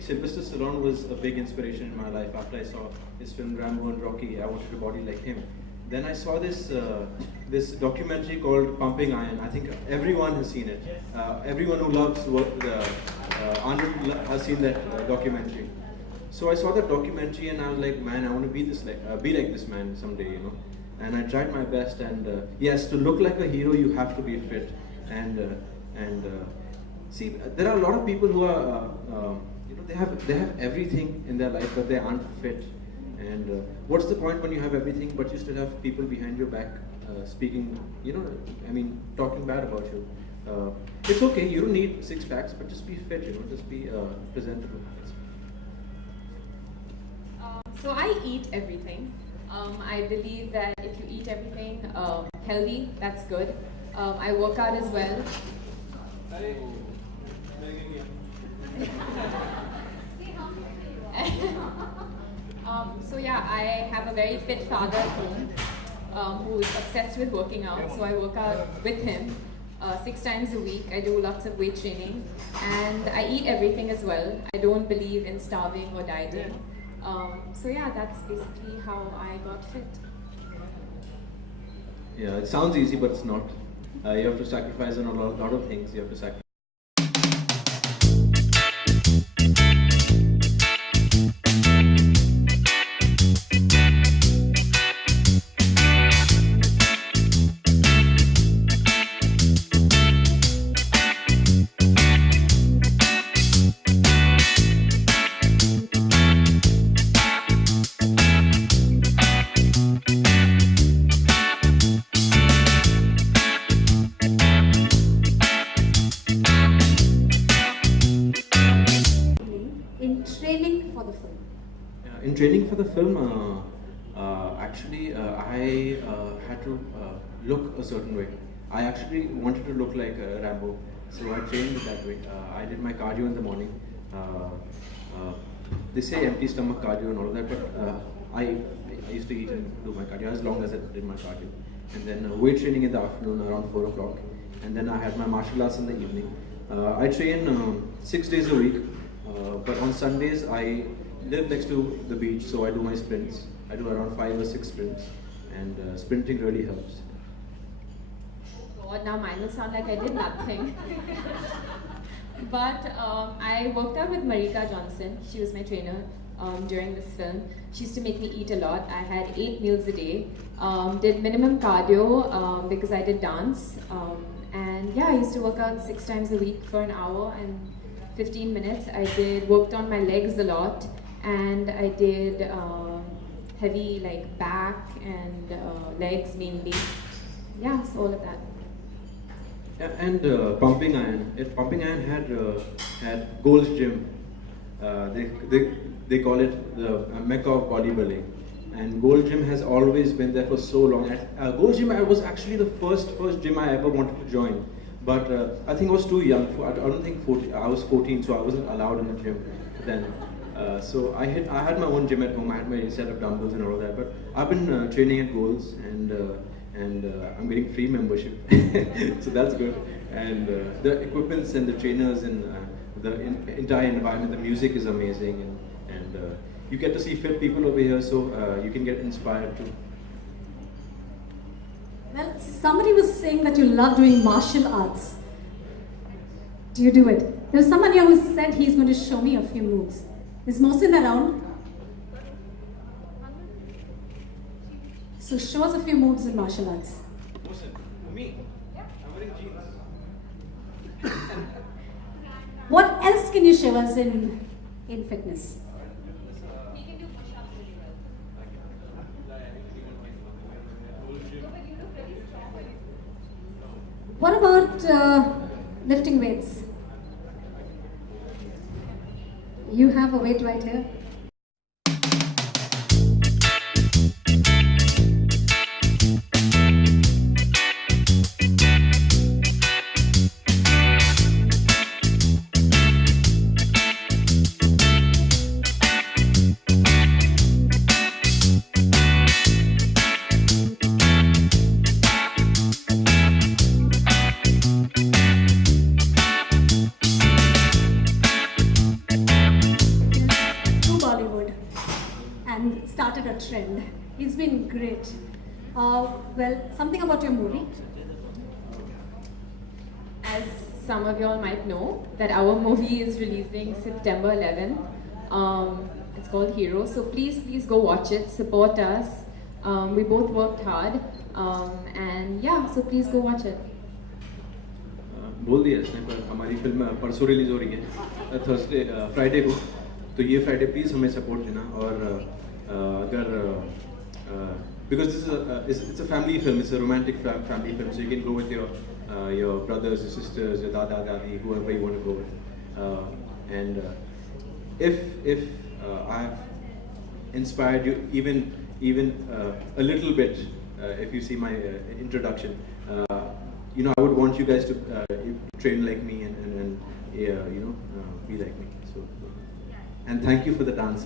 actually Sylvester Stallone was a big inspiration in my life. After I saw his film Rambo and Rocky, I wanted a body like him. Then I saw this documentary called Pumping Iron. I think everyone has seen it. Everyone who loves Arnold has seen that documentary. So I saw that documentary and I was like, man, I want to be like this man someday, you know. And I tried my best. And yes, to look like a hero, you have to be fit. And see, there are a lot of people who are, you know, they have everything in their life, but they aren't fit. And what's the point when you have everything, but you still have people behind your back speaking, you know, I mean, talking bad about you? It's okay, you don't need six packs, but just be fit, you know, just be presentable. So I eat everything. I believe that if you eat everything healthy, that's good. I work out as well. So yeah, I have a very fit father at home who is obsessed with working out. So I work out with him 6 times a week. I do lots of weight training and I eat everything as well. I don't believe in starving or dieting. So yeah, that's basically how I got fit. Yeah, it sounds easy, but it's not. You have to sacrifice on a lot of things. You have to sacrifice. In training for the film, actually, I had to look a certain way. I actually wanted to look like Rambo, so I trained that way. I did my cardio in the morning. They say empty stomach cardio and all of that, but I used to eat and do my cardio as long as I did my cardio. And then weight training in the afternoon around 4 o'clock. And then I had my martial arts in the evening. I train 6 days a week, but on Sundays I live next to the beach, so I do my sprints. I do around 5 or 6 sprints, and sprinting really helps. God, now mine will sound like I did nothing. But I worked out with Marika Johnson. She was my trainer during this film. She used to make me eat a lot. I had 8 meals a day. Did minimum cardio because I did dance. And yeah, I used to work out 6 times a week for an hour and 15 minutes. I worked on my legs a lot. And I did heavy like back and legs mainly. Yeah, so all of that. Yeah, and Pumping Iron. Pumping Iron had Gold's Gym. They call it the Mecca of bodybuilding. And Gold Gym has always been there for so long. At Gold Gym, I was actually the first gym I ever wanted to join. But I think I was too young. I don't think 14, I was 14, so I wasn't allowed in the gym then. So I had my own gym at home. I had my set of dumbbells and all of that. But I've been training at Gold's, and I'm getting free membership, so that's good. And the equipments and the trainers and the entire environment, the music is amazing, and you get to see fit people over here, so you can get inspired too. Well, somebody was saying that you love doing martial arts. Do you do it? There's someone here who said he's going to show me a few moves. Is Mohsin around? So show us a few moves in martial arts. Mohsin, me? Yeah. I'm wearing jeans. What else can you show us in fitness? We can do push-ups really well. What about lifting weights? You have a weight right here. trend. It's been great. Well, something about your movie. As some of you all might know, that our movie is releasing September 11th. It's called Hero. So please go watch it. Support us. We both worked hard. And yeah, so please go watch it. बोल दिया इसने, पर हमारी film परसों release हो रही है Thursday Friday को, तो ये फ्राइडे प्लीज़ हमें सपोर्ट देना। और अगर because this it's a family film, it's a romantic family film, so you can go with your brothers, your sisters, your dada, dadi, whoever you want to go with. And if I've inspired you even a little bit, if you see my introduction, you know, I would want you guys to train like me and you know, be like me. So, and thank you for the dance.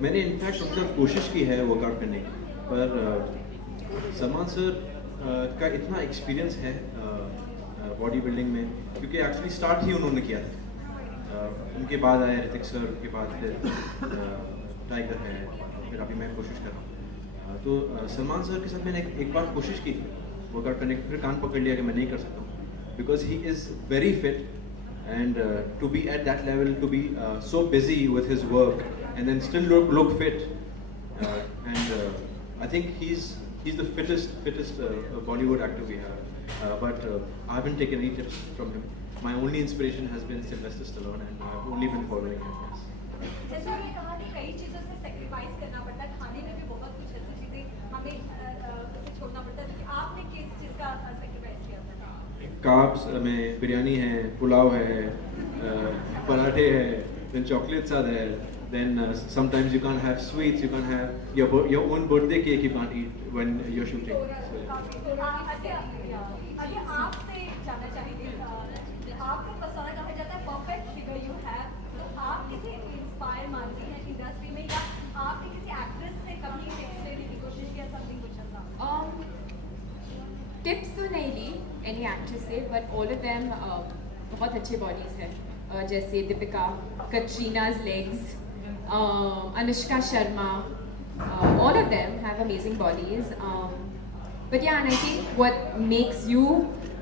मैंने in fact मतलब कोशिश की है workout करने की, पर Salman sir का इतना एक्सपीरियंस है बॉडी बिल्डिंग में, क्योंकि एक्चुअली स्टार्ट ही उन्होंने किया था। उनके बाद आया ऋतिक सर, उनके बाद फिर टाइगर है, फिर अभी मैं कोशिश कर रहा हूँ। तो सलमान सर के साथ मैंने एक बार कोशिश की वर्कआउट करने की, फिर कान पकड़ लिया कि मैं नहीं कर सकता हूँ, because he is very fit and to be at that level, to be so busy with his work and then still look fit, and I think he's the fittest Bollywood actor we have, but I haven't taken any tips from him. My only inspiration has been Sylvester Stallone, and I've only been following him. जैसे आपने कहा कि कई चीज़ों से sacrifice करना पड़ता है, खाने में भी बहुत कुछ ऐसी चीज़ें हमें उसे छोड़ना पड़ता है, कि आपने किस चीज़ का सेक्रीफाइस किया था? कार्ब्स में बिरयानी है, पुलाव है, पराठे है, then chocolates are there, then sometimes you can't have sweets, you can't have your own birthday cake you can't eat when you're shooting. अभी आपसे जानना चाहेंगे, आपको पसंद कहा जाता है परफेक्ट फिगर यू हैव, तो आप किसे इंस्पायर मानती हैं इंडस्ट्री में, या आपने किसी एक्ट्रेस से कभी टिप्स लेने की कोशिश किया, समथिंग कुछ ऐसा? टिप्स तो नहीं ली एनी एक्ट्रेस से, बट ऑल ऑफ देम बहुत अच्छे बॉडीज़ हैं, जैसे Deepika, कटरीना's legs, Anushka Sharma, all of them have amazing bodies. But yeah, and I think what makes you,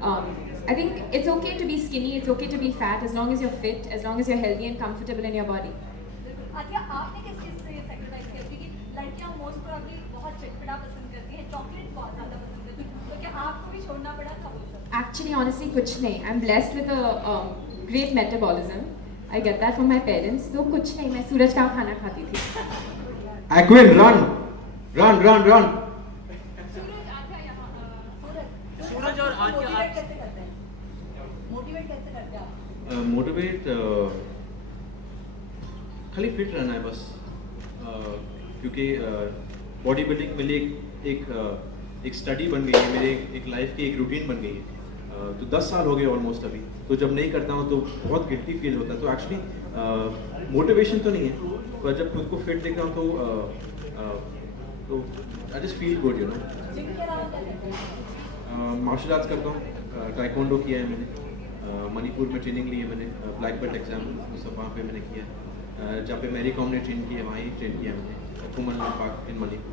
I think it's okay to be skinny, it's okay to be fat, as long as you're fit, as long as you're healthy and comfortable in your body. अच्छा, आपने किस चीज़ से sacrifice किया? क्योंकि लड़कियां most probably बहुत चटपटा पसंद करती हैं, चॉकलेट बहुत ज़्यादा पसंद करती हैं, तो क्या आपको भी छोड़ना पड़ा था वो सब? Actually, honestly, कुछ नहीं. I'm blessed with a great metabolism. I get that from my parents. तो कुछ नहीं, मैं सूरज का खाना खाती थी. Aquin, run! सूरज और आज मोटिवेट कैसे करते हैं? मोटिवेट कैसे करते हैं आप? मोटिवेट खाली फिट रहना है बस, क्योंकि बॉडी बिल्डिंग मेरे लिए एक स्टडी बन गई है, मेरे एक लाइफ की एक रूटीन बन गई है। तो 10 साल हो गए ऑलमोस्ट अभी, तो जब नहीं करता हूँ तो बहुत गिल्टी फील होता है। तो एक्चुअली मोटिवेशन तो नहीं है, पर जब खुद को फिट देखता हूँ तो I just feel good, you know. Gym के अलावा क्या करते हैं? मार्शल आर्ट्स करता हूँ, टाइकोंडो किया है मैंने, मणिपुर में ट्रेनिंग ली है मैंने, ब्लैक बेल्ट एग्जाम सब वहाँ पे मैंने किया, जहाँ पे मैरी कॉम ने ट्रेन किया वहाँ ही ट्रेन किया मैंने, कुमन पार्क इन मणिपुर।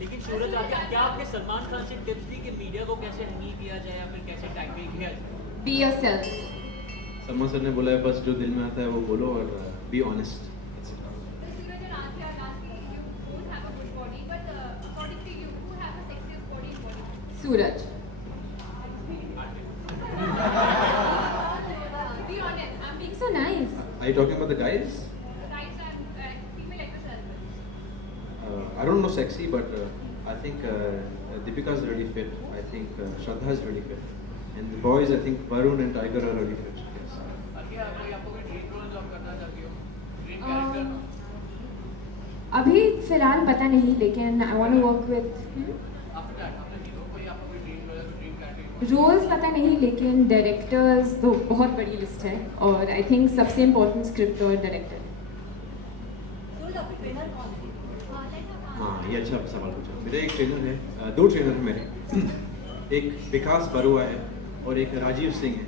लेकिन सूरज क्या आपने सलमान खान से टिप्स दी कि मीडिया को कैसे हैंडल किया जाए या फिर कैसे टैकल किया जाए? Be yourself. सलमान सर ने बोला है बस जो दिल में आता है वो बोलो और बी ऑनेस्ट। सूरज और आज last you both have a good body, but according to you, who have a Suraj. Be honest, I'm being So nice. Are you talking about the guys? right and female actors as well. I don't know sexy, but I think Deepika is really fit. I think Shraddha is really fit. And the boys, I think Varun and Tiger are really fit. Yes. क्या कोई आपको कोई dream role job करना चाहती हो dream Um, character अभी फिलहाल पता नहीं, लेकिन I want to work with after that after hero कोई आपको कोई dream role dream character roles पता नहीं, लेकिन डायरेक्टर्स तो बहुत बड़ी लिस्ट है, और आई थिंक सबसे इम्पोर्टेंट स्क्रिप्ट और डायरेक्टर. सूरज आपके ट्रेनर कौन थे? हाँ, ये अच्छा सवाल पूछा. मेरे एक ट्रेनर है, दो ट्रेनर हैं मेरे. एक विकास बरुआ है और एक राजीव सिंह है.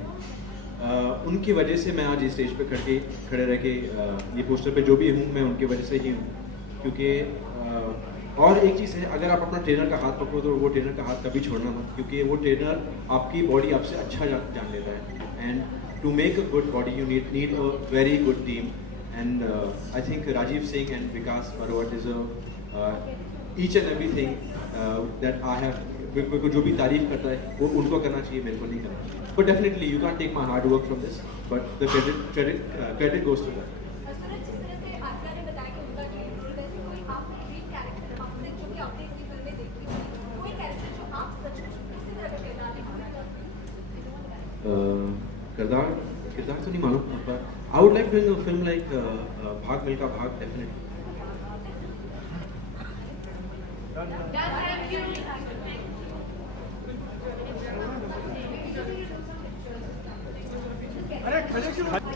उनकी वजह से मैं आज इस स्टेज पे खड़े रह के ये पोस्टर पे जो भी हूँ मैं उनकी वजह से ही हूँ. क्योंकि और एक चीज़ है, अगर आप अपना ट्रेनर का हाथ पकड़ो तो वो ट्रेनर का हाथ कभी छोड़ना मत, क्योंकि वो ट्रेनर आपकी बॉडी आपसे अच्छा जान लेता है. And to make a good body you need a very good team. And I think Rajiv Singh and Vikas Barua deserve each and everything that I have. मेरे को जो भी तारीफ करता है वो उनको करना चाहिए, मेरे को नहीं करना चाहिए. But definitely you can take my hard work from this, but the credit goes to that. Suraj, जिस तरह से आशा ने बताया कि उनका ड्रीम रोल, वैसे कोई आपका ड्रीम कैरेक्टर आपने जो कि आपने इतनी फिल्में देखी होंगी, कोई कैरेक्टर जो आप सचमुच किसी तरह का किरदार निभाना चाहते हैं? किरदार तो नहीं मालूम, पर I would like doing a film like भाग मिल्खा भाग. डेफिनेटली. Thank you.